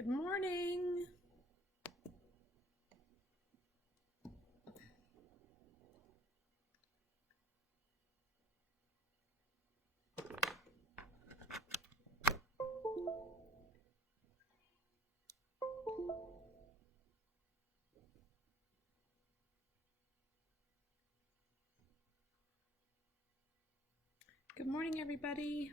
Good morning. Good morning, everybody.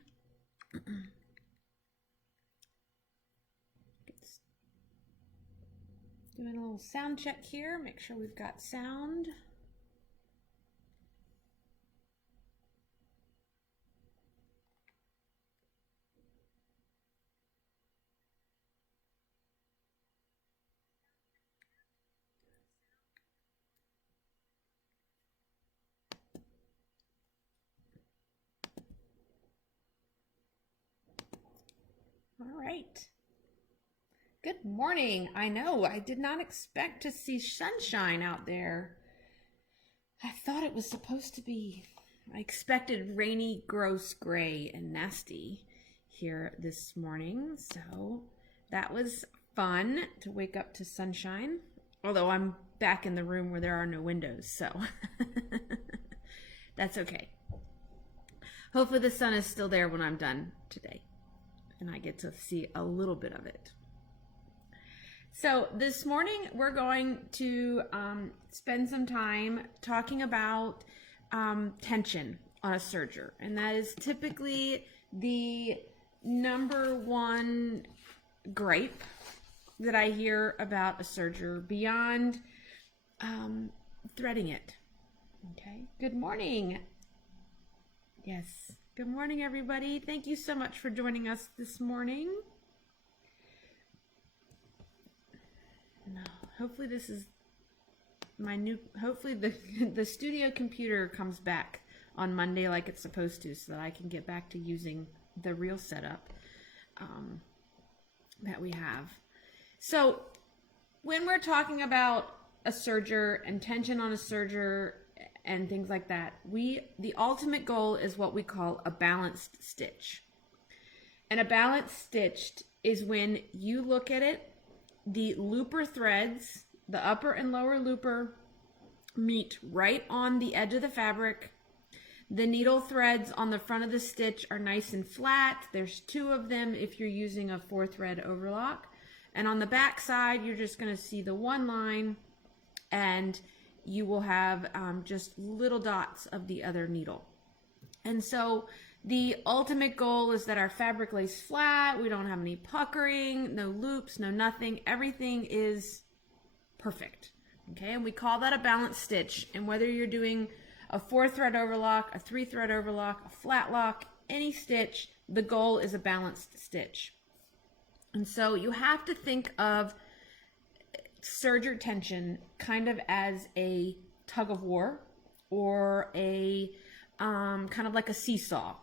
Doing a little sound check here. Make sure we've got sound. All right. Good morning. I know I did not expect to see sunshine out there. I thought it was supposed to be, I expected rainy, gross, gray, and nasty here this morning. So that was fun to wake up to sunshine. Although I'm back in the room where there are no windows, so that's okay. Hopefully the sun is still there when I'm done today and I get to see a little bit of it. So this morning we're going to spend some time talking about tension on a serger, and that is typically the number one gripe that I hear about a serger beyond threading it. Okay, good morning. Yes, good morning, everybody. Thank you so much for joining us this morning. Hopefully this is my new, hopefully the studio computer comes back on Monday like it's supposed to, so that I can get back to using the real setup that we have. So when we're talking about a serger and tension on a serger and things like that, the ultimate goal is what we call a balanced stitch. And a balanced stitch is when you look at it, the looper threads, the upper and lower looper, meet right on the edge of the fabric. The needle threads on the front of the stitch are nice and flat. There's 2 of them if you're using a 4-thread overlock. And on the back side, you're just going to see the 1 line, and you will have just little dots of the other needle. And so the ultimate goal is that our fabric lays flat, we don't have any puckering, no loops, no nothing. Everything is perfect. Okay, and we call that a balanced stitch. And whether you're doing a 4-thread overlock, a 3-thread overlock, a flat lock, any stitch, the goal is a balanced stitch. And so you have to think of serger tension kind of as a tug of war, or a kind of like a seesaw,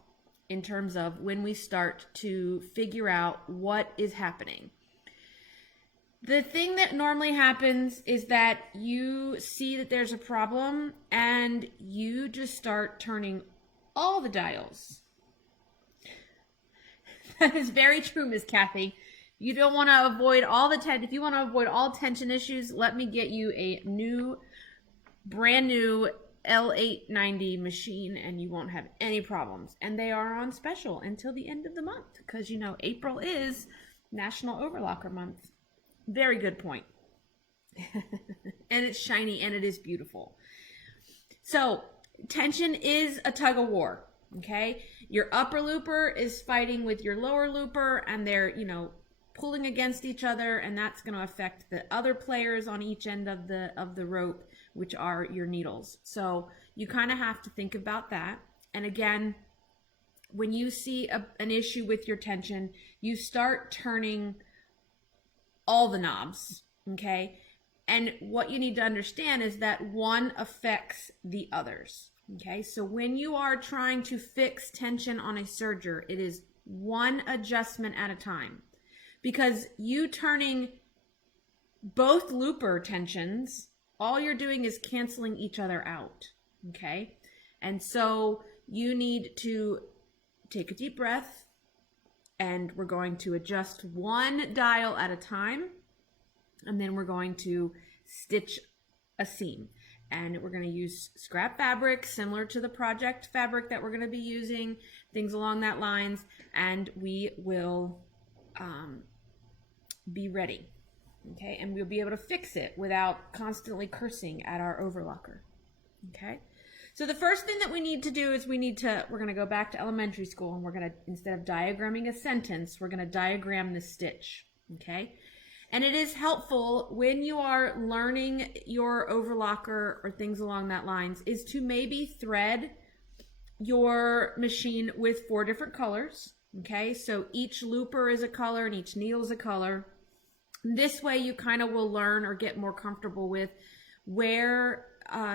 in terms of when we start to figure out what is happening. The thing that normally happens is that you see that there's a problem and you just start turning all the dials. That is very true, Miss Kathy. You don't want to avoid all the if you want to avoid all tension issues, let me get you a brand new L890 machine and you won't have any problems. And they are on special until the end of the month, because you know April is National Overlocker Month. Very good point. And it's shiny and it is beautiful. So tension is a tug of war. Okay, your upper looper is fighting with your lower looper, and they're pulling against each other, and that's going to affect the other players on each end of the rope, which are your needles. So you kind of have to think about that. And again, when you see an issue with your tension, you start turning all the knobs, okay? And what you need to understand is that one affects the others, okay? So when you are trying to fix tension on a serger, it is one adjustment at a time, because you turning both looper tensions, all you're doing is canceling each other out, okay? And so you need to take a deep breath, and we're going to adjust one dial at a time, and then we're going to stitch a seam. And we're going to use scrap fabric similar to the project fabric that we're going to be using, things along that lines, and we will be ready. Okay, and we'll be able to fix it without constantly cursing at our overlocker. Okay, so the first thing that we need to do is we're going to go back to elementary school, and we're going to, instead of diagramming a sentence, we're going to diagram the stitch. Okay, and it is helpful when you are learning your overlocker or things along that lines is to maybe thread your machine with 4 different colors. Okay, so each looper is a color and each needle is a color. This way you kind of will learn or get more comfortable with where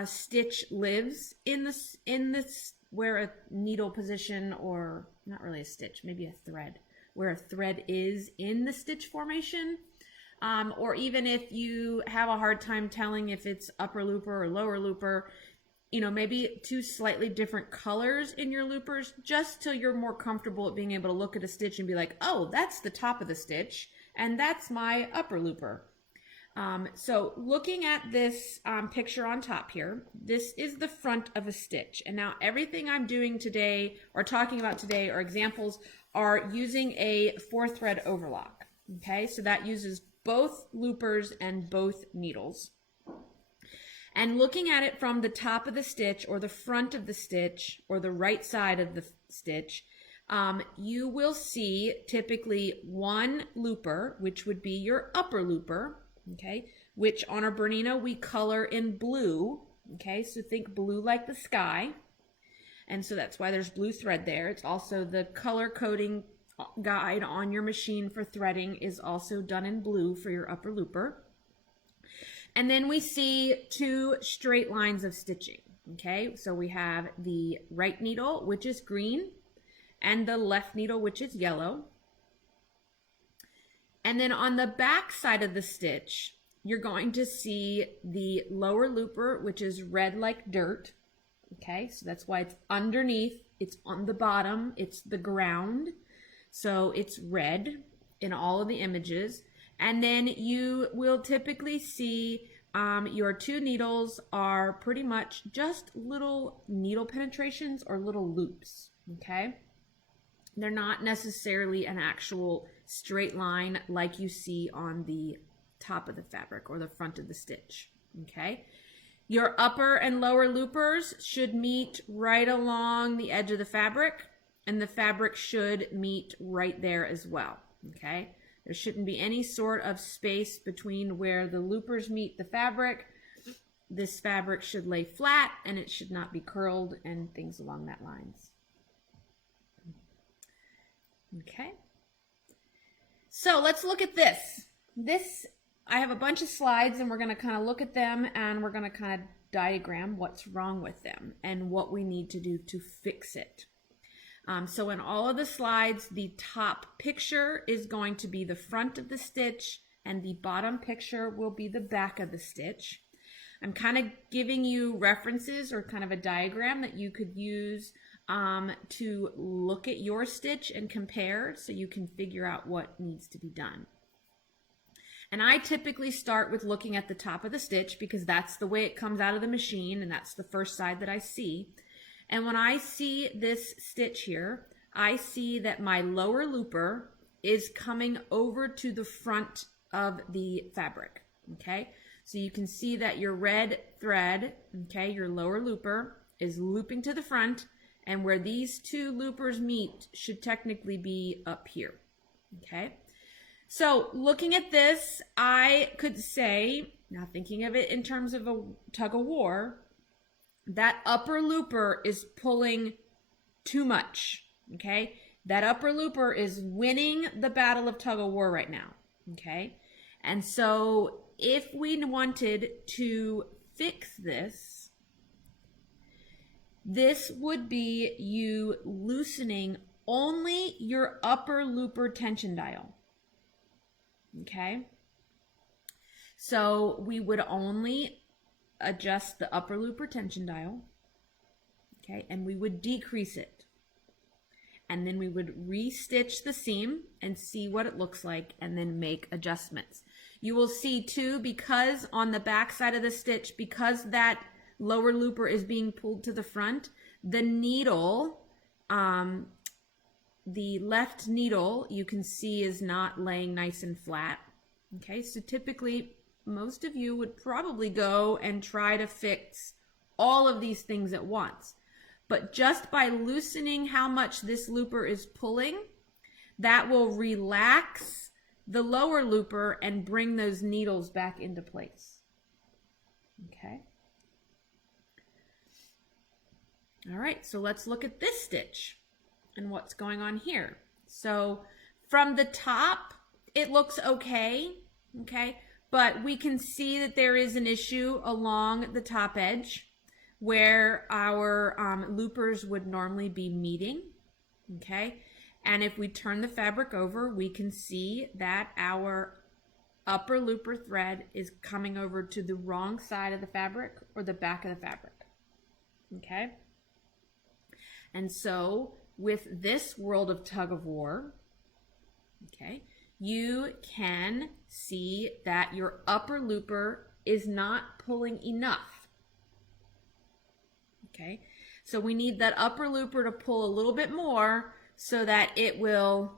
stitch lives in this where a needle position, or not really a stitch, maybe a thread, where a thread is in the stitch formation. Or even if you have a hard time telling if it's upper looper or lower looper, you know, maybe 2 slightly different colors in your loopers, just till you're more comfortable at being able to look at a stitch and be like, oh, that's the top of the stitch, and that's my upper looper. So looking at this picture on top here, this is the front of a stitch. And now everything I'm doing today or talking about today or examples are using a 4-thread overlock. Okay, so that uses both loopers and both needles. And looking at it from the top of the stitch or the front of the stitch or the right side of the stitch, you will see typically 1 looper, which would be your upper looper, okay, which on our Bernina we color in blue, okay, so think blue like the sky, and so that's why there's blue thread there. It's also the color coding guide on your machine for threading is also done in blue for your upper looper. And then we see 2 straight lines of stitching, okay, so we have the right needle, which is green, and the left needle, which is yellow. And then on the back side of the stitch, you're going to see the lower looper, which is red like dirt. Okay, so that's why it's underneath, it's on the bottom, it's the ground. So it's red in all of the images. And then you will typically see your 2 needles are pretty much just little needle penetrations or little loops, okay? They're not necessarily an actual straight line like you see on the top of the fabric or the front of the stitch, okay? Your upper and lower loopers should meet right along the edge of the fabric, and the fabric should meet right there as well, okay? There shouldn't be any sort of space between where the loopers meet the fabric. This fabric should lay flat, and it should not be curled and things along that lines. Okay, so let's look at this. I have a bunch of slides, and we're going to kind of look at them, and we're going to kind of diagram what's wrong with them and what we need to do to fix it. So in all of the slides, the top picture is going to be the front of the stitch, and the bottom picture will be the back of the stitch. I'm kind of giving you references or kind of a diagram that you could use to look at your stitch and compare so you can figure out what needs to be done. And I typically start with looking at the top of the stitch because that's the way it comes out of the machine, and that's the first side that I see. And when I see this stitch here, I see that my lower looper is coming over to the front of the fabric, okay? So you can see that your red thread, okay, your lower looper is looping to the front, and where these 2 loopers meet should technically be up here, okay? So looking at this, I could say, now thinking of it in terms of a tug of war, that upper looper is pulling too much, okay? That upper looper is winning the battle of tug of war right now, okay? And so if we wanted to fix this, this would be you loosening only your upper looper tension dial, okay? So we would only adjust the upper looper tension dial, okay, and we would decrease it. and then we would re-stitch the seam and see what it looks like and then make adjustments. You will see too, because on the back side of the stitch, because that lower looper is being pulled to the front, the needle, the left needle, you can see is not laying nice and flat. Okay, so typically most of you would probably go and try to fix all of these things at once. But just by loosening how much this looper is pulling, that will relax the lower looper and bring those needles back into place. Okay. All right, so let's look at this stitch and what's going on here. So from the top, it looks okay, but we can see that there is an issue along the top edge where our loopers would normally be meeting, okay? And if we turn the fabric over, we can see that our upper looper thread is coming over to the wrong side of the fabric or the back of the fabric, okay? And so with this world of tug of war, okay, you can see that your upper looper is not pulling enough. Okay, so we need that upper looper to pull a little bit more so that it will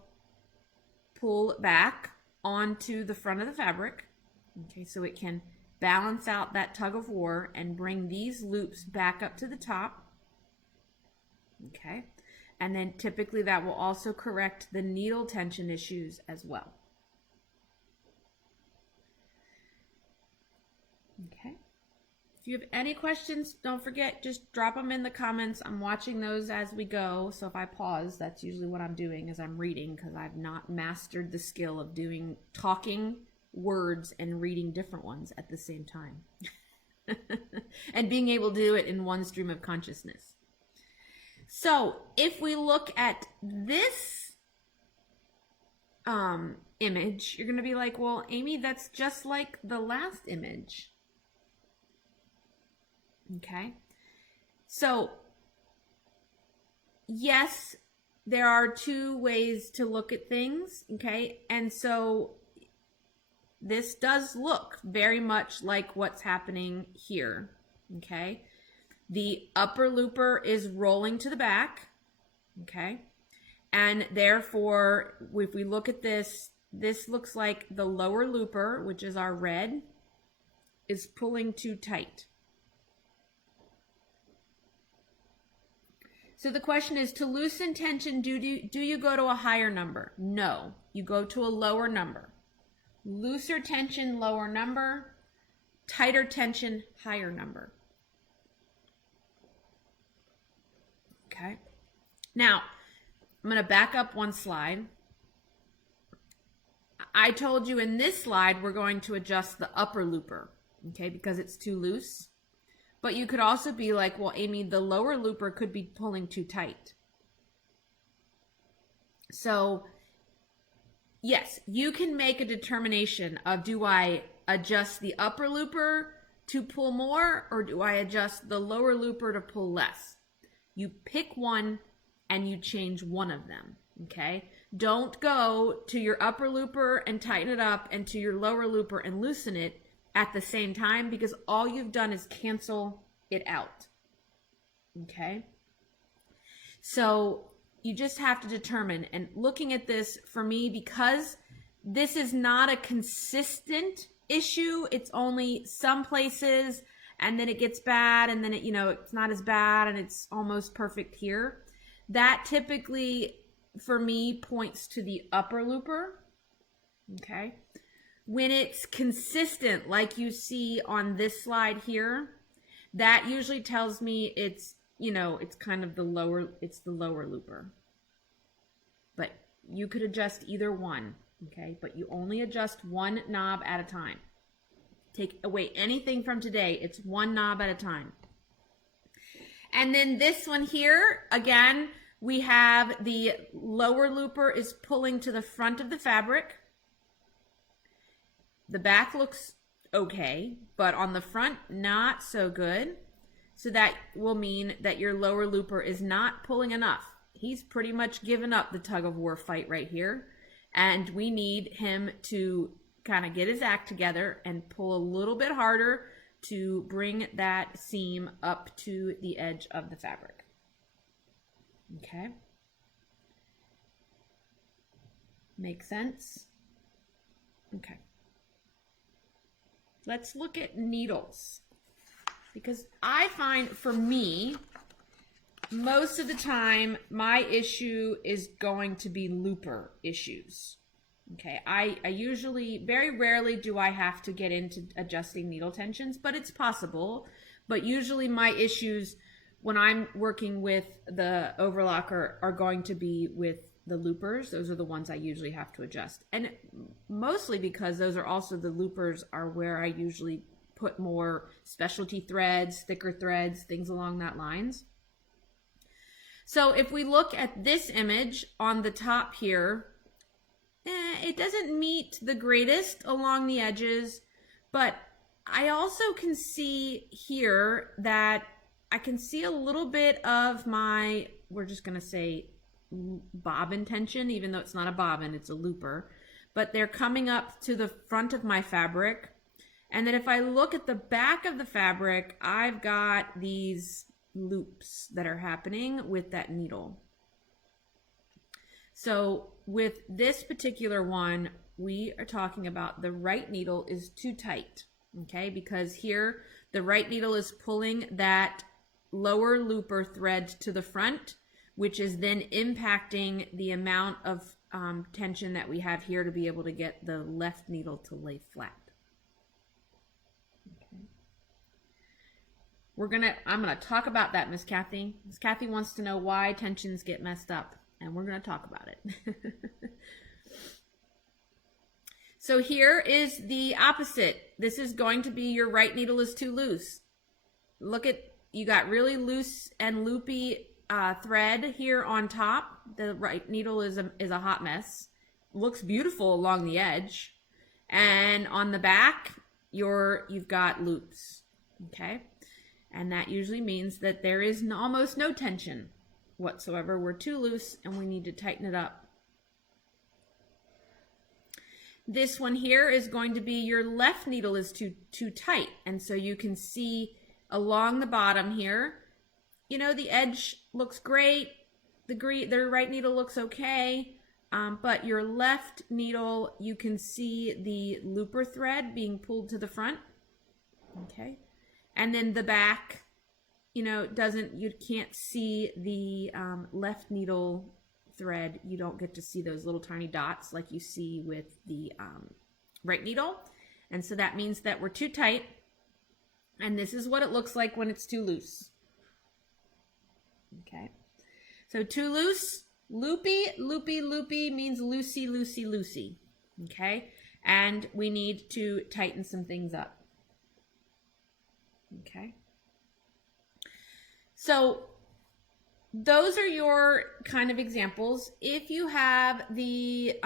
pull back onto the front of the fabric. Okay, so it can balance out that tug of war and bring these loops back up to the top. Okay, and then typically that will also correct the needle tension issues as well. Okay. If you have any questions, don't forget, just drop them in the comments. I'm watching those as we go. So if I pause, that's usually what I'm doing, is I'm reading, because I've not mastered the skill of talking words and reading different ones at the same time. And being able to do it in one stream of consciousness. So if we look at this image, you're going to be like, well, Amy, that's just like the last image. Okay, so yes, there are two ways to look at things, okay, and so this does look very much like what's happening here, okay. The upper looper is rolling to the back, okay, and therefore, if we look at this, this looks like the lower looper, which is our red, is pulling too tight. So the question is, to loosen tension, do you go to a higher number? No, you go to a lower number. Looser tension, lower number. Tighter tension, higher number. Okay. Now, I'm going to back up one slide. I told you in this slide, we're going to adjust the upper looper, okay, because it's too loose. But you could also be like, well, Amy, the lower looper could be pulling too tight. So, yes, you can make a determination of, do I adjust the upper looper to pull more, or do I adjust the lower looper to pull less? You pick one and you change one of them, okay? Don't go to your upper looper and tighten it up and to your lower looper and loosen it at the same time, because all you've done is cancel it out. Okay? So you just have to determine, and looking at this for me, because this is not a consistent issue, it's only some places and then it gets bad and then it's not as bad and it's almost perfect here. That typically for me points to the upper looper. Okay? When it's consistent, like you see on this slide here, that usually tells me it's kind of the lower looper. But you could adjust either one, okay? But you only adjust one knob at a time. Take away anything from today, it's one knob at a time. And then this one here, again, we have the lower looper is pulling to the front of the fabric. The back looks okay, but on the front, not so good. So that will mean that your lower looper is not pulling enough. He's pretty much given up the tug of war fight right here. And we need him to kind of get his act together and pull a little bit harder to bring that seam up to the edge of the fabric. Okay. Make sense? Okay. Let's look at needles. Because I find, for me, most of the time, my issue is going to be looper issues. Okay, I usually, very rarely do I have to get into adjusting needle tensions, but it's possible. But usually my issues when I'm working with the overlock are going to be with the loopers. Those are the ones I usually have to adjust. And mostly because those are also the loopers are where I usually put more specialty threads, thicker threads, things along that lines. So if we look at this image on the top here, it doesn't meet the greatest along the edges, but I also can see here that I can see a little bit of my, we're just going to say bobbin tension, even though it's not a bobbin, it's a looper, but they're coming up to the front of my fabric. And then if I look at the back of the fabric, I've got these loops that are happening with that needle. So with this particular one, we are talking about the right needle is too tight, okay? Because here, the right needle is pulling that lower looper thread to the front, which is then impacting the amount of tension that we have here to be able to get the left needle to lay flat. Okay. I'm gonna talk about that, Miss Kathy. Miss Kathy wants to know why tensions get messed up, and we're gonna talk about it. So here is the opposite. This is going to be your right needle is too loose. Look at, you got really loose and loopy thread here on top. The right needle is a hot mess. Looks beautiful along the edge. And on the back, you've got loops, okay? And that usually means that there is almost no tension whatsoever. We're too loose and we need to tighten it up. This one here is going to be your left needle is too tight. And so you can see along the bottom here, you know, the edge looks great. The right needle looks okay. But your left needle, you can see the looper thread being pulled to the front. Okay. And then the back, you know, you can't see the left needle thread. You don't get to see those little tiny dots like you see with the right needle. And so that means that we're too tight. And this is what it looks like when it's too loose. Okay. So too loose, loopy, loopy, loopy means loosey, loosey, loosey. Okay. And we need to tighten some things up. Okay. So those are your kind of examples. If you have the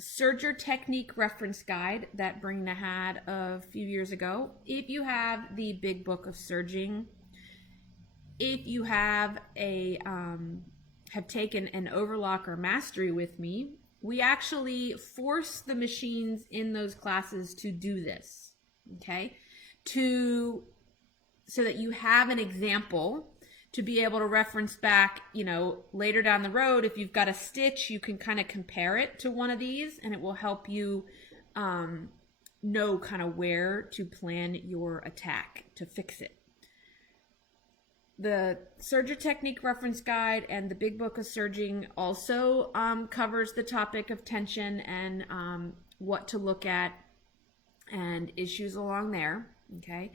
Serger technique reference guide that Brina had a few years ago, if you have the big book of serging, if you have have taken an overlock or mastery with me, we actually force the machines in those classes to do this, okay? So that you have an example to be able to reference back, you know, later down the road. If you've got a stitch, you can kind of compare it to one of these and it will help you know kind of where to plan your attack to fix it. The Serger Technique Reference Guide and the Big Book of Serging also covers the topic of tension and what to look at and issues along there, okay?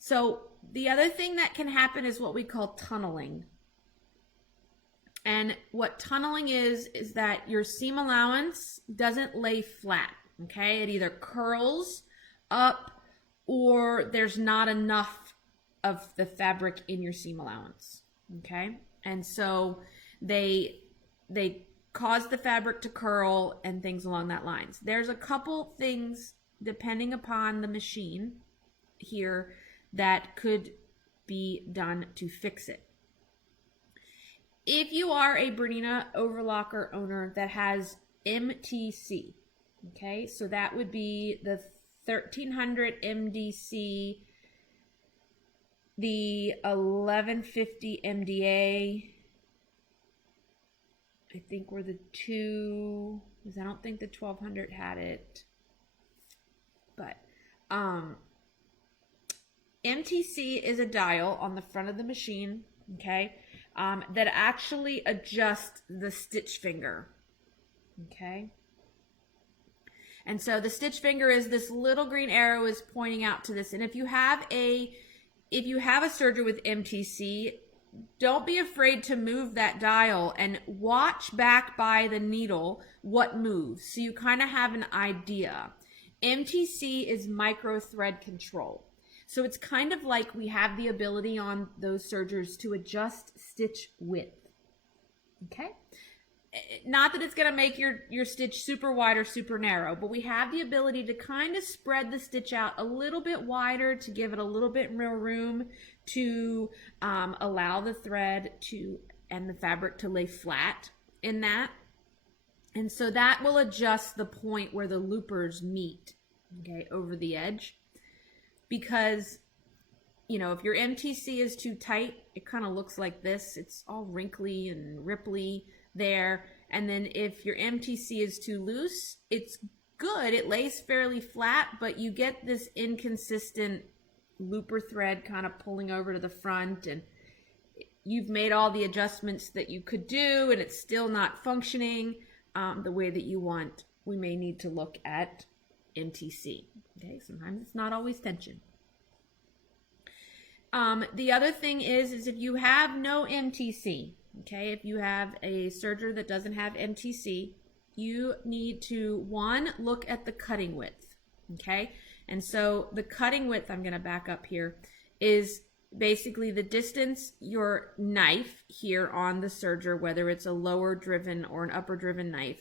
So the other thing that can happen is what we call tunneling. And what tunneling is that your seam allowance doesn't lay flat, okay? It either curls up or there's not enough of the fabric in your seam allowance, okay? And so they cause the fabric to curl and things along that lines. There's a couple things depending upon the machine here that could be done to fix it. if you are a Bernina overlocker owner that has MTC, okay, so that would be the 1300 MDC, the 1150 MDA, I think were the two, because I don't think the 1200 had it, but MTC is a dial on the front of the machine, okay, that actually adjusts the stitch finger, okay. And so the stitch finger is this little green arrow is pointing out to this. And if you have a serger with MTC, don't be afraid to move that dial and watch back by the needle what moves, so you kind of have an idea. MTC is micro thread control. So it's kind of like we have the ability on those sergers to adjust stitch width. Okay? Not that it's going to make your stitch super wide or super narrow, but we have the ability to kind of spread the stitch out a little bit wider to give it a little bit more room to allow the thread and the fabric to lay flat in that. And so that will adjust the point where the loopers meet, okay, over the edge. Because, you know, if your MTC is too tight, it kind of looks like this. It's all wrinkly and ripply there. And then if your MTC is too loose, it's good. It lays fairly flat, but you get this inconsistent looper thread kind of pulling over to the front, and you've made all the adjustments that you could do and it's still not functioning the way that you want. We may need to look at MTC. Okay, sometimes it's not always tension. The other thing is if you have no MTC, okay, if you have a serger that doesn't have MTC, you need to, one, look at the cutting width, okay? And so the cutting width, I'm going to back up here, is basically the distance your knife here on the serger, whether it's a lower driven or an upper driven knife,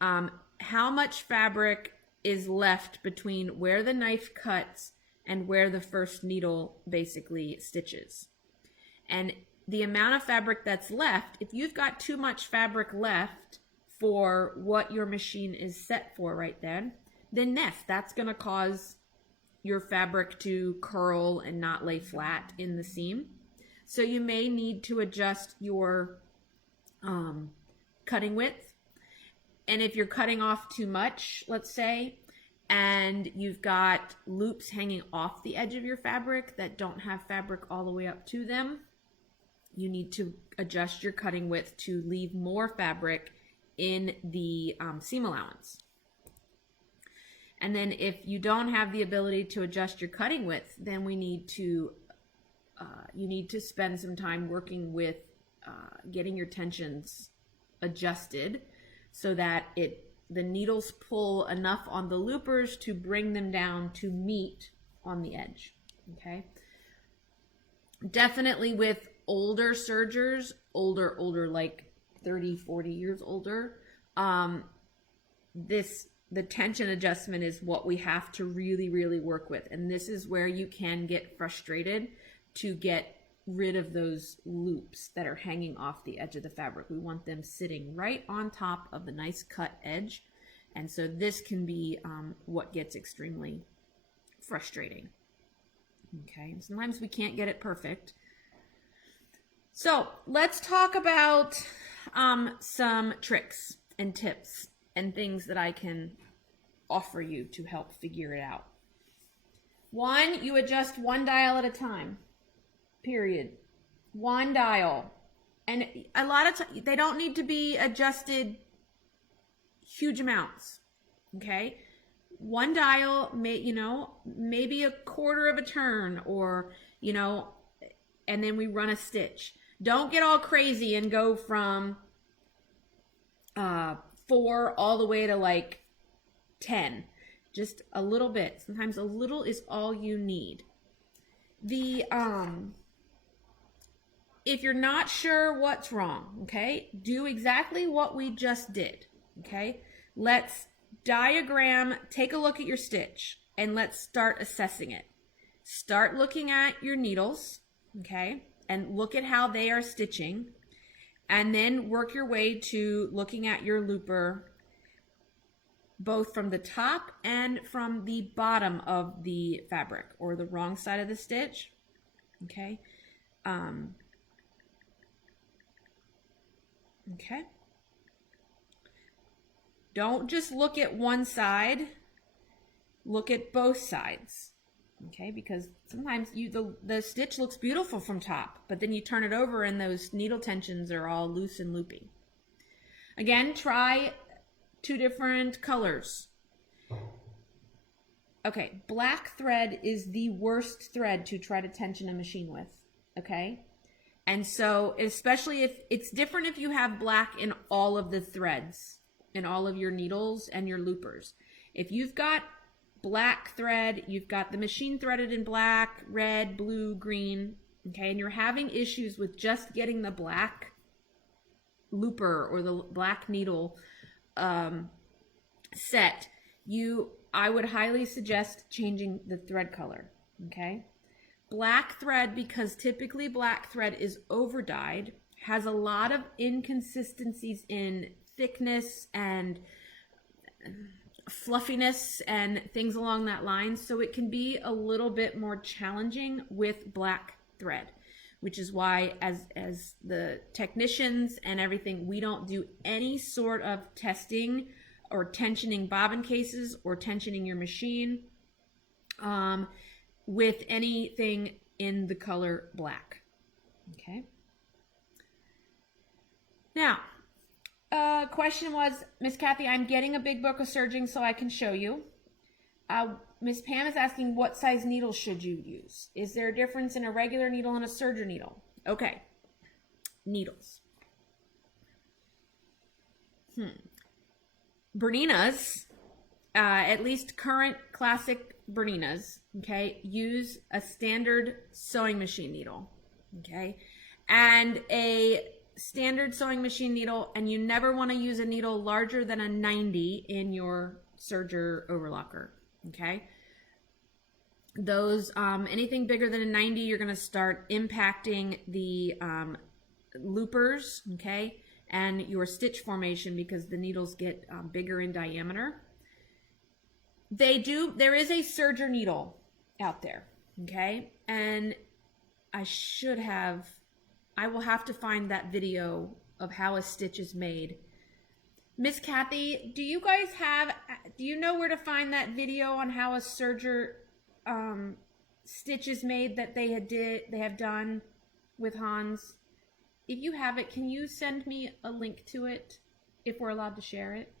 how much fabric is left between where the knife cuts and where the first needle basically stitches. And the amount of fabric that's left, if you've got too much fabric left for what your machine is set for right then that's going to cause your fabric to curl and not lay flat in the seam. So you may need to adjust your cutting width. And if you're cutting off too much, let's say, and you've got loops hanging off the edge of your fabric that don't have fabric all the way up to them, you need to adjust your cutting width to leave more fabric in the seam allowance. And then if you don't have the ability to adjust your cutting width, then we need to, you need to spend some time working with getting your tensions adjusted so that the needles pull enough on the loopers to bring them down to meet on the edge, okay? Definitely with older sergers, older like 30, 40 years older, the tension adjustment is what we have to really, really work with. And this is where you can get frustrated to get rid of those loops that are hanging off the edge of the fabric. We want them sitting right on top of the nice cut edge. And so this can be what gets extremely frustrating. Okay, and sometimes we can't get it perfect. So let's talk about some tricks and tips and things that I can offer you to help figure it out. One, you adjust one dial at a time, period. One dial. And a lot of times, they don't need to be adjusted huge amounts, okay? One dial, maybe a quarter of a turn, or, and then we run a stitch. Don't get all crazy and go from 4 all the way to like 10. Just a little bit. Sometimes a little is all you need. If you're not sure what's wrong, okay, do exactly what we just did, okay? Let's diagram, take a look at your stitch, and let's start assessing it. Start looking at your needles, okay, and look at how they are stitching. And then work your way to looking at your looper both from the top and from the bottom of the fabric, or the wrong side of the stitch. Okay. Okay. Don't just look at one side, look at both sides. Okay, because sometimes the stitch looks beautiful from top, but then you turn it over and those needle tensions are all loose and loopy. Again, try 2 different colors. Okay, black thread is the worst thread to try to tension a machine with, okay? And so, especially if it's different if you have black in all of the threads, in all of your needles and your loopers. If you've got black thread, you've got the machine threaded in black, red, blue, green, okay, and you're having issues with just getting the black looper or the black needle set, I would highly suggest changing the thread color, okay? Black thread, because typically black thread is over dyed, has a lot of inconsistencies in thickness and fluffiness and things along that line, so it can be a little bit more challenging with black thread, which is why as the technicians and everything, we don't do any sort of testing or tensioning bobbin cases or tensioning your machine with anything in the color black. Okay. Now, question was, Miss Kathy, I'm getting a big book of serging so I can show you. Miss Pam is asking, what size needle should you use? Is there a difference in a regular needle and a serger needle? Okay, needles. Berninas, at least current classic Berninas, okay, use a standard sewing machine needle, okay, and a standard sewing machine needle, and you never want to use a needle larger than a 90 in your serger overlocker, okay. Those anything bigger than a 90, you're going to start impacting the loopers, okay, and your stitch formation, because the needles get bigger in diameter. There is a serger needle out there, okay, and I will have to find that video of how a stitch is made. Miss Kathy, do you know where to find that video on how a serger stitch is made that they have done with Hans? If you have it, can you send me a link to it if we're allowed to share it?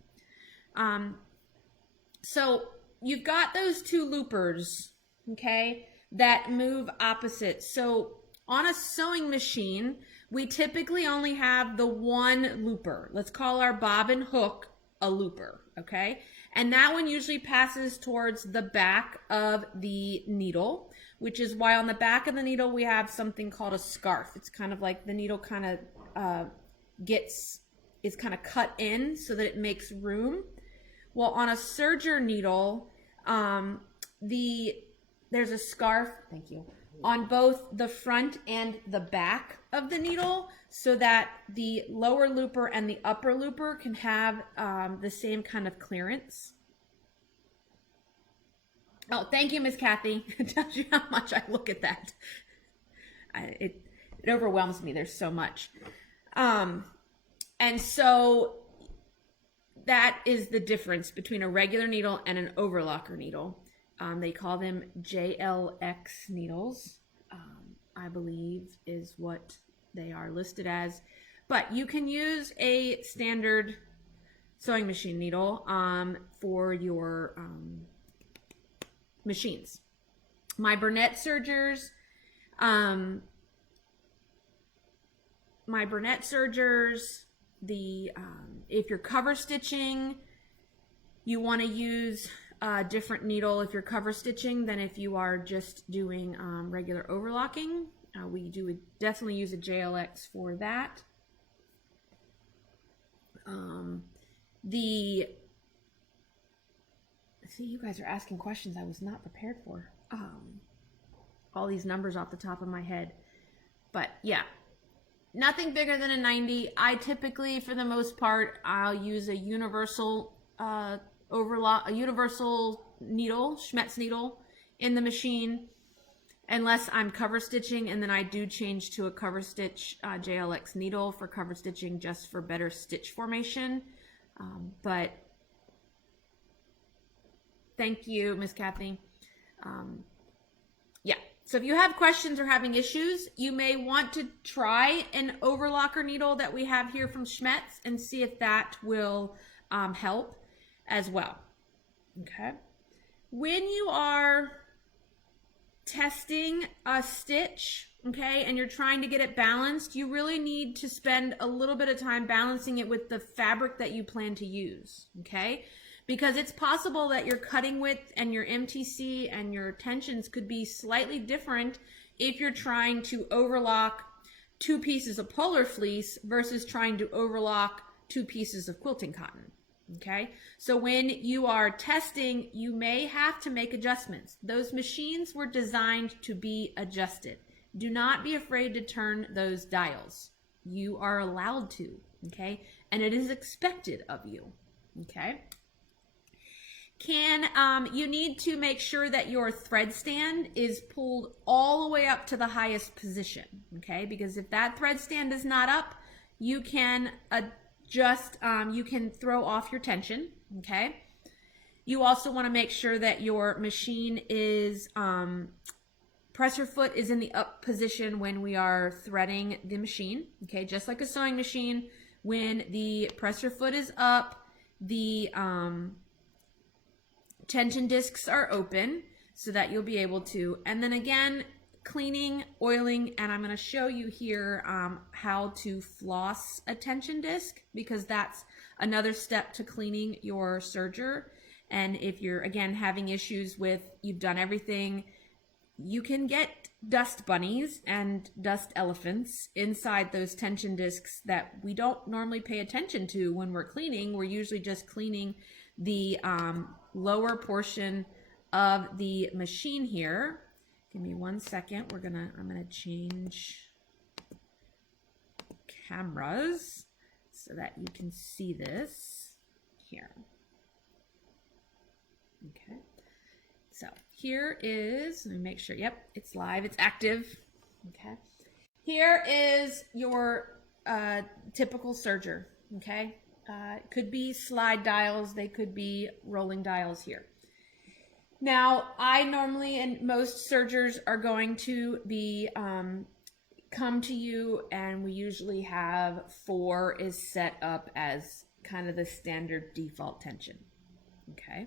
So you've got those 2 loopers, okay, that move opposite. So on a sewing machine, we typically only have the one looper. Let's call our bobbin hook a looper, okay? And that one usually passes towards the back of the needle, which is why on the back of the needle we have something called a scarf. It's kind of like the needle kind of is kind of cut in so that it makes room. Well, on a serger needle, there's a scarf, thank you, on both the front and the back of the needle, so that the lower looper and the upper looper can have the same kind of clearance. Oh, thank you, Miss Kathy. It tells you how much I look at that. It overwhelms me. There's so much. And so that is the difference between a regular needle and an overlocker needle. They call them JLX needles, I believe is what they are listed as. But you can use a standard sewing machine needle for your machines. My Burnett sergers, if you're cover stitching, you want to use a different needle if you're cover stitching than if you are just doing regular overlocking. We would definitely use a JLX for that. See, you guys are asking questions I was not prepared for. All these numbers off the top of my head. But yeah, Nothing bigger than a 90. I typically, for the most part, I'll use a universal overlock, a universal needle, Schmetz needle in the machine, unless I'm cover stitching, and then I do change to a cover stitch JLX needle for cover stitching, just for better stitch formation. But thank you, Miss Kathy. Yeah. So if you have questions or having issues, you may want to try an overlocker needle that we have here from Schmetz and see if that will help as well. Okay. When you are testing a stitch, okay, and you're trying to get it balanced, you really need to spend a little bit of time balancing it with the fabric that you plan to use, okay? Because it's possible that your cutting width and your MTC and your tensions could be slightly different if you're trying to overlock 2 pieces of polar fleece versus trying to overlock 2 pieces of quilting cotton. Okay, so when you are testing, you may have to make adjustments. Those machines were designed to be adjusted. Do not be afraid to turn those dials. You are allowed to, okay? And it is expected of you, okay? You need to make sure that your thread stand is pulled all the way up to the highest position, okay? Because if that thread stand is not up, you can you can throw off your tension, okay? You also want to make sure that your machine is, presser foot is in the up position when we are threading the machine, okay? Just like a sewing machine, when the presser foot is up, the tension discs are open so that you'll be able to, and then again, cleaning, oiling, and I'm going to show you here how to floss a tension disc, because that's another step to cleaning your serger. And if you're, again, having issues with, you've done everything, you can get dust bunnies and dust elephants inside those tension discs that we don't normally pay attention to when we're cleaning. We're usually just cleaning the lower portion of the machine here. Give me 1 second. I'm gonna change cameras so that you can see this here. Okay. So here is, let me make sure, yep, it's live, it's active. Okay. Here is your typical serger, okay? It could be slide dials, they could be rolling dials here. Now, I normally, and most sergers are going to be, come to you, and we usually have 4 is set up as kind of the standard default tension, okay?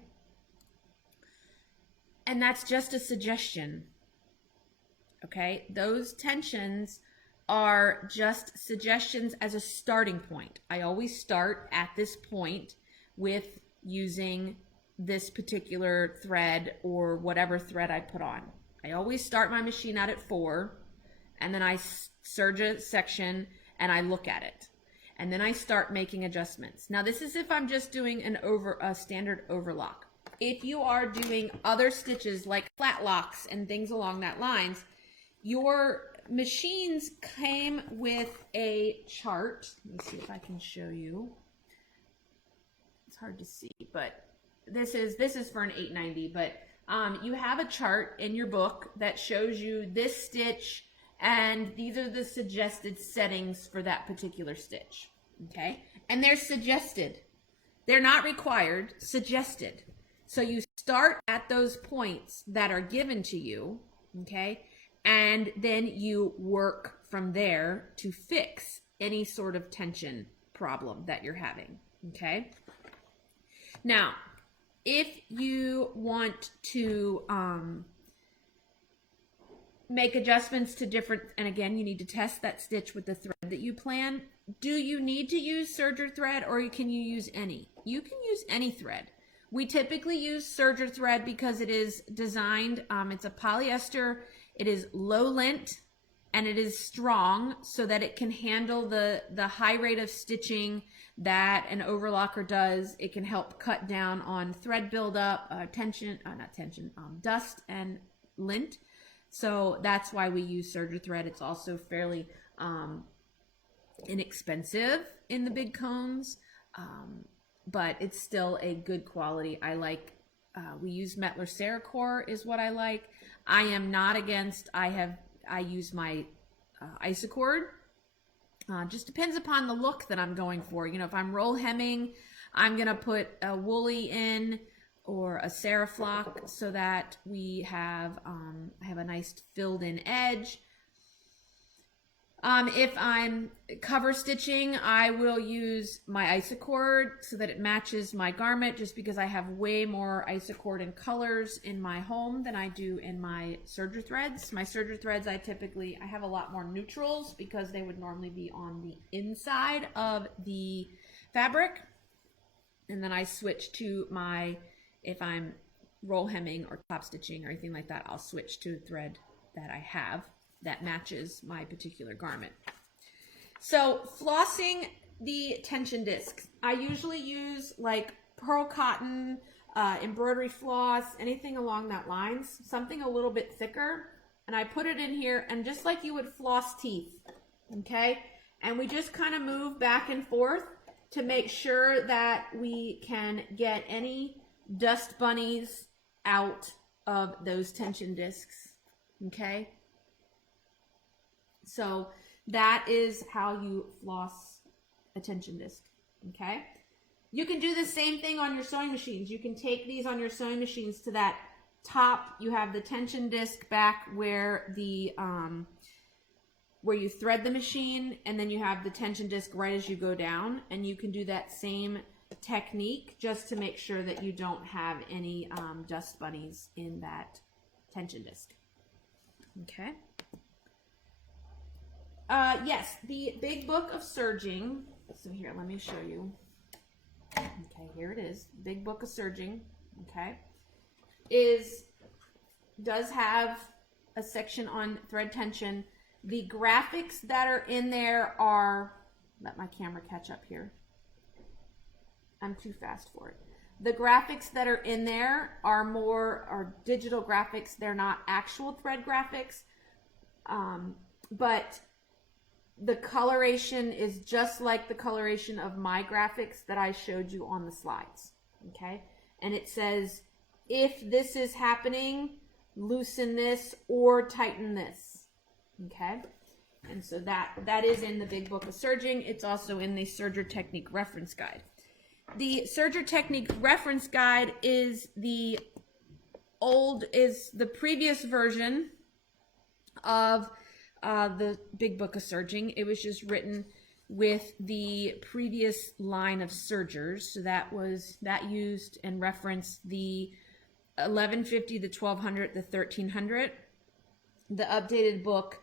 And that's just a suggestion, okay? Those tensions are just suggestions as a starting point. I always start at this point with using this particular thread or whatever thread I put on. I always start my machine out at 4, and then I serge a section and I look at it. And then I start making adjustments. Now this is if I'm just doing a standard overlock. If you are doing other stitches like flat locks and things along that lines, your machines came with a chart. Let me see if I can show you. It's hard to see, but this is for an 890, but you have a chart in your book that shows you this stitch, and these are the suggested settings for that particular stitch, okay? And they're suggested. They're not required, suggested. So you start at those points that are given to you, okay? And then you work from there to fix any sort of tension problem that you're having, okay? Now, if you want to make adjustments to different, and again, you need to test that stitch with the thread that you plan. Do you need to use serger thread, or can you use any? You can use any thread. We typically use serger thread because it is designed, it's a polyester, it is low lint, and it is strong so that it can handle the high rate of stitching that an overlocker does. It can help cut down on thread buildup, dust and lint. So that's why we use serger thread. It's also fairly inexpensive in the big cones, but it's still a good quality. I like, we use Mettler Serger is what I like. I am not against, I use my Isacord. Just depends upon the look that I'm going for. You know, if I'm roll hemming, I'm going to put a woolly in or a Seriflock so that we have, I have a nice filled in edge. If I'm cover stitching, I will use my Isacord so that it matches my garment, just because I have way more Isacord and colors in my home than I do in my serger threads. My serger threads, I have a lot more neutrals because they would normally be on the inside of the fabric. And then I switch to if I'm roll hemming or top stitching or anything like that, I'll switch to a thread that I have that matches my particular garment. So flossing the tension discs, I usually use like pearl cotton, embroidery floss, anything along that lines, something a little bit thicker. And I put it in here, and just like you would floss teeth, okay? And we just kind of move back and forth to make sure that we can get any dust bunnies out of those tension discs, okay? So that is how you floss a tension disc, okay? You can do the same thing on your sewing machines. You can take these on your sewing machines to that top. You have the tension disc back where the where you thread the machine, and then you have the tension disc right as you go down, and you can do that same technique just to make sure that you don't have any dust bunnies in that tension disc, okay? Yes, the Big Book of Serging. So here, let me show you. Okay, here it is. Big Book of Serging, okay, does have a section on thread tension. The graphics that are in there are, let my camera catch up here. I'm too fast for it. The graphics that are in there are digital graphics. They're not actual thread graphics, but the coloration is just like the coloration of my graphics that I showed you on the slides, okay? And it says, if this is happening, loosen this or tighten this, okay? And so that is in the Big Book of Serging. It's also in the Serger Technique Reference Guide. The Serger Technique Reference Guide is the previous version of the Big Book of Serging. It was just written with the previous line of sergers. So that used and referenced the 1150, the 1200, the 1300. The updated book,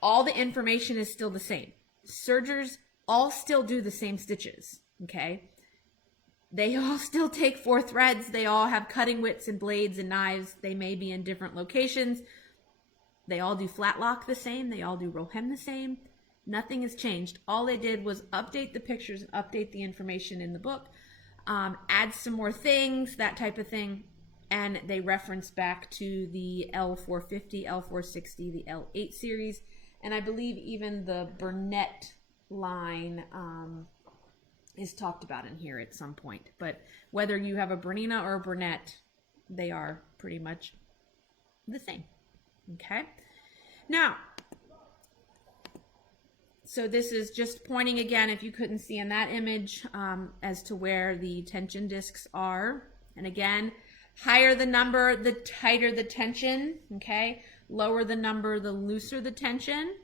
all the information is still the same. Sergers all still do the same stitches, okay? They all still take 4 threads. They all have cutting widths and blades and knives. They may be in different locations. They all do flat lock the same. They all do roll hem the same. Nothing has changed. All they did was update the pictures and update the information in the book, add some more things, that type of thing. And they reference back to the L450, L460, the L8 series. And I believe even the Burnett line is talked about in here at some point. But whether you have a Bernina or a Burnett, they are pretty much the same. Okay, now, so this is just pointing again, if you couldn't see in that image, as to where the tension discs are. And again, higher the number, the tighter the tension, okay? Lower the number, the looser the tension.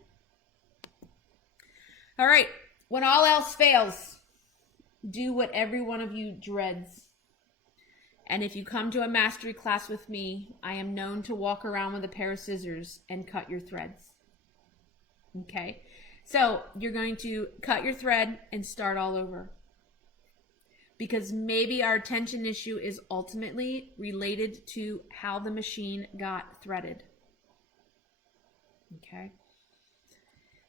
All right, when all else fails, do what every one of you dreads. And if you come to a mastery class with me, I am known to walk around with a pair of scissors and cut your threads. Okay? So you're going to cut your thread and start all over. Because maybe our tension issue is ultimately related to how the machine got threaded. Okay?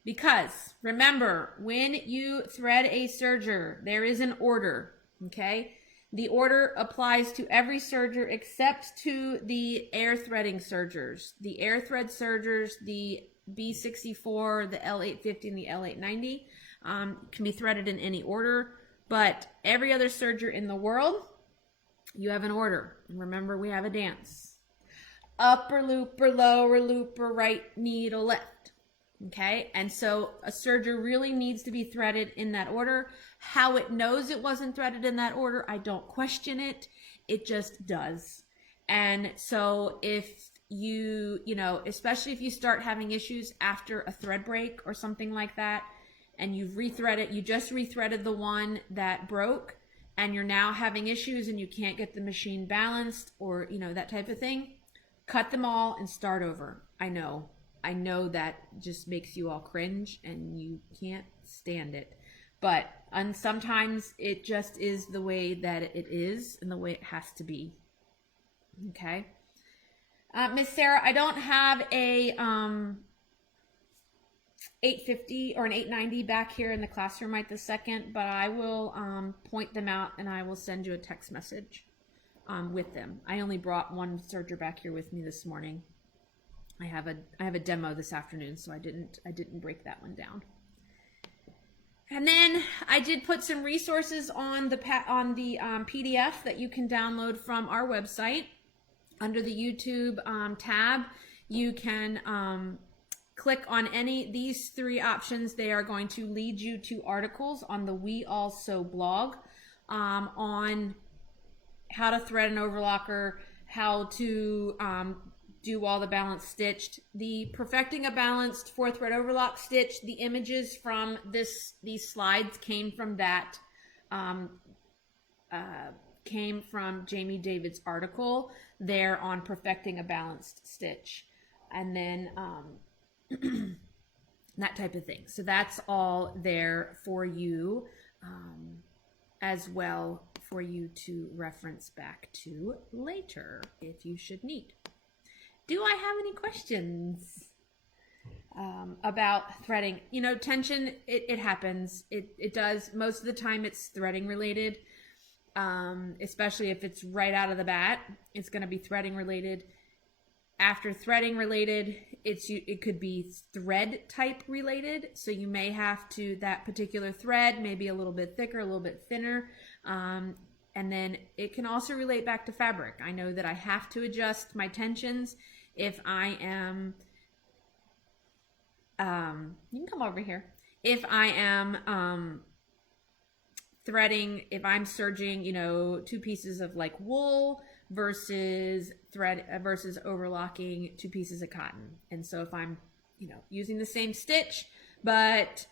Because remember, when you thread a serger, there is an order. Okay? The order applies to every serger except to the air threading sergers. The air thread sergers, the B64, the L850, and the L890. can be threaded in any order, but every other serger in the world, you have an order. Remember, we have a dance. Upper looper, lower looper, right needle, left. Okay, and so a serger really needs to be threaded in that order. How it knows it wasn't threaded in that order, I don't question it. It just does. And so if you know, especially if you start having issues after a thread break or something like that, and you've rethreaded, you just rethreaded the one that broke, and you're now having issues and you can't get the machine balanced, or, you know, that type of thing, cut them all and start over. I know that just makes you all cringe and you can't stand it. But sometimes it just is the way that it is and the way it has to be. Okay. Miss Sarah, I don't have a 850 or an 890 back here in the classroom right this second, but I will point them out and I will send you a text message with them. I only brought one serger back here with me this morning. I have a demo this afternoon, so I didn't break that one down. And then I did put some resources on the PDF that you can download from our website. Under the YouTube tab, you can click on these three options. They are going to lead you to articles on the We All Sew blog on how to thread an overlocker, how to do all the balanced stitched. The Perfecting a Balanced 4-thread overlock stitch, the images from these slides came from that, came from Jamie David's article there on Perfecting a Balanced Stitch. And then that type of thing. So that's all there for you as well, for you to reference back to later if you should need. Do I have any questions about threading? You know, tension, it happens. It does. Most of the time it's threading related, especially if it's right out of the bat. It's going to be threading related. After threading related, it could be thread type related. So you may have to, that particular thread may be a little bit thicker, a little bit thinner. And then it can also relate back to fabric. I know that I have to adjust my tensions if I am, you can come over here. If I am threading, if I'm serging, you know, 2 pieces of like wool versus thread versus overlocking 2 pieces of cotton. And so if I'm, you know, using the same stitch, but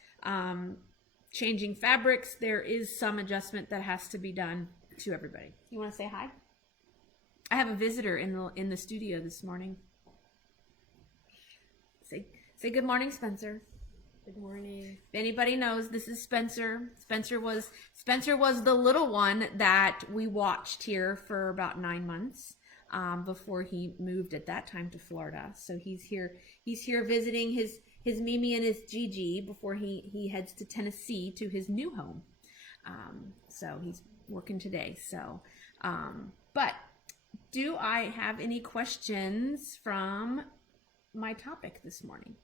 changing fabrics, there is some adjustment that has to be done to everybody. You want to say hi? I have a visitor in the studio this morning. Say good morning, Spencer. Good morning. If anybody knows, this is Spencer. Spencer was the little one that we watched here for about 9 months before he moved at that time to Florida. So he's here visiting his Mimi and his Gigi before he heads to Tennessee to his new home. So he's working today. So, but do I have any questions from my topic this morning?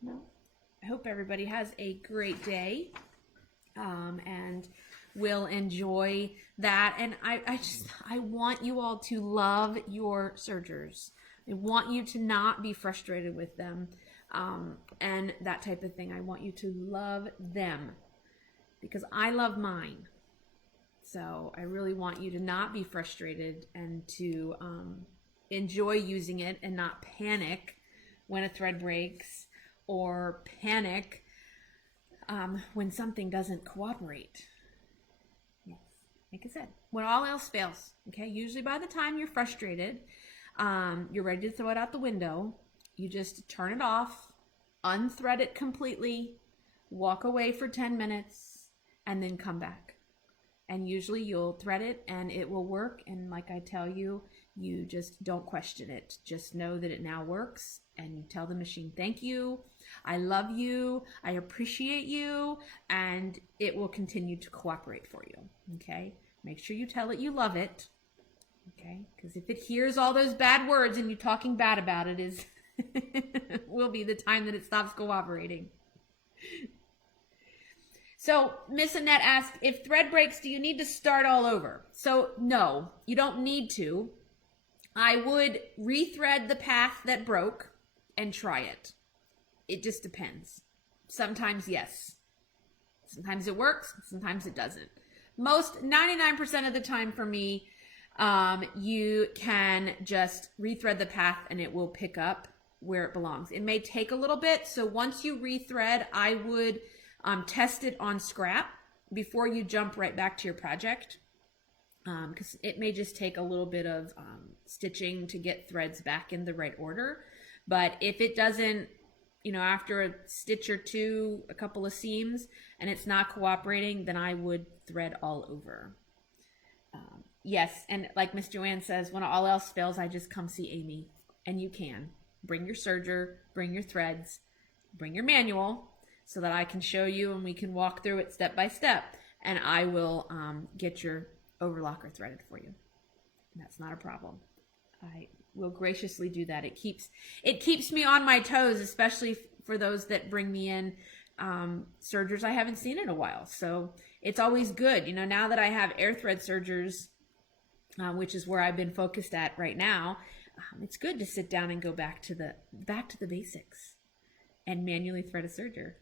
No. I hope everybody has a great day and will enjoy that. And I want you all to love your sergers. I want you to not be frustrated with them and that type of thing. I want you to love them because I love mine. So I really want you to not be frustrated and to enjoy using it and not panic when a thread breaks, or panic when something doesn't cooperate. Yes, like I said, when all else fails, okay? Usually by the time you're frustrated, you're ready to throw it out the window, you just turn it off, unthread it completely, walk away for 10 minutes, and then come back. And usually you'll thread it and it will work. And like I tell you, you just don't question it. Just know that it now works, and you tell the machine, thank you, I love you, I appreciate you, and it will continue to cooperate for you, okay? Make sure you tell it you love it, okay? Because if it hears all those bad words and you talking bad about it, is will be the time that it stops cooperating. So Miss Annette asked, if thread breaks, do you need to start all over? So no, you don't need to. I would rethread the path that broke and try it. It just depends. Sometimes yes. Sometimes it works, sometimes it doesn't. 99% of the time for me, you can just rethread the path and it will pick up where it belongs. It may take a little bit, so once you rethread, I would test it on scrap before you jump right back to your project, because it may just take a little bit of stitching to get threads back in the right order. But if it doesn't, after a stitch or two, a couple of seams, and it's not cooperating, then I would thread all over. Yes, and like Miss Joanne says, when all else fails, I just come see Amy. And you can. Bring your serger, bring your threads, bring your manual, so that I can show you and we can walk through it step by step. And I will get your overlocker threaded for you. And that's not a problem. I will graciously do that. It keeps me on my toes, especially for those that bring me in sergers I haven't seen in a while. So it's always good. Now that I have air thread sergers, which is where I've been focused at right now, it's good to sit down and go back to the basics and manually thread a serger.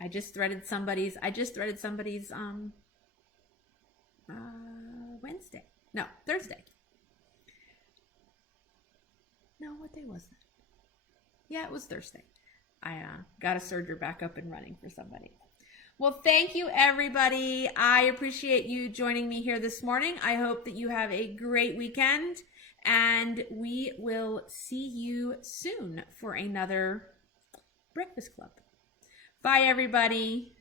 I just threaded somebody's Thursday. No, what day was that? Yeah, it was Thursday. I got a serger back up and running for somebody. Well, thank you, everybody. I appreciate you joining me here this morning. I hope that you have a great weekend, and we will see you soon for another Breakfast Club. Bye, everybody.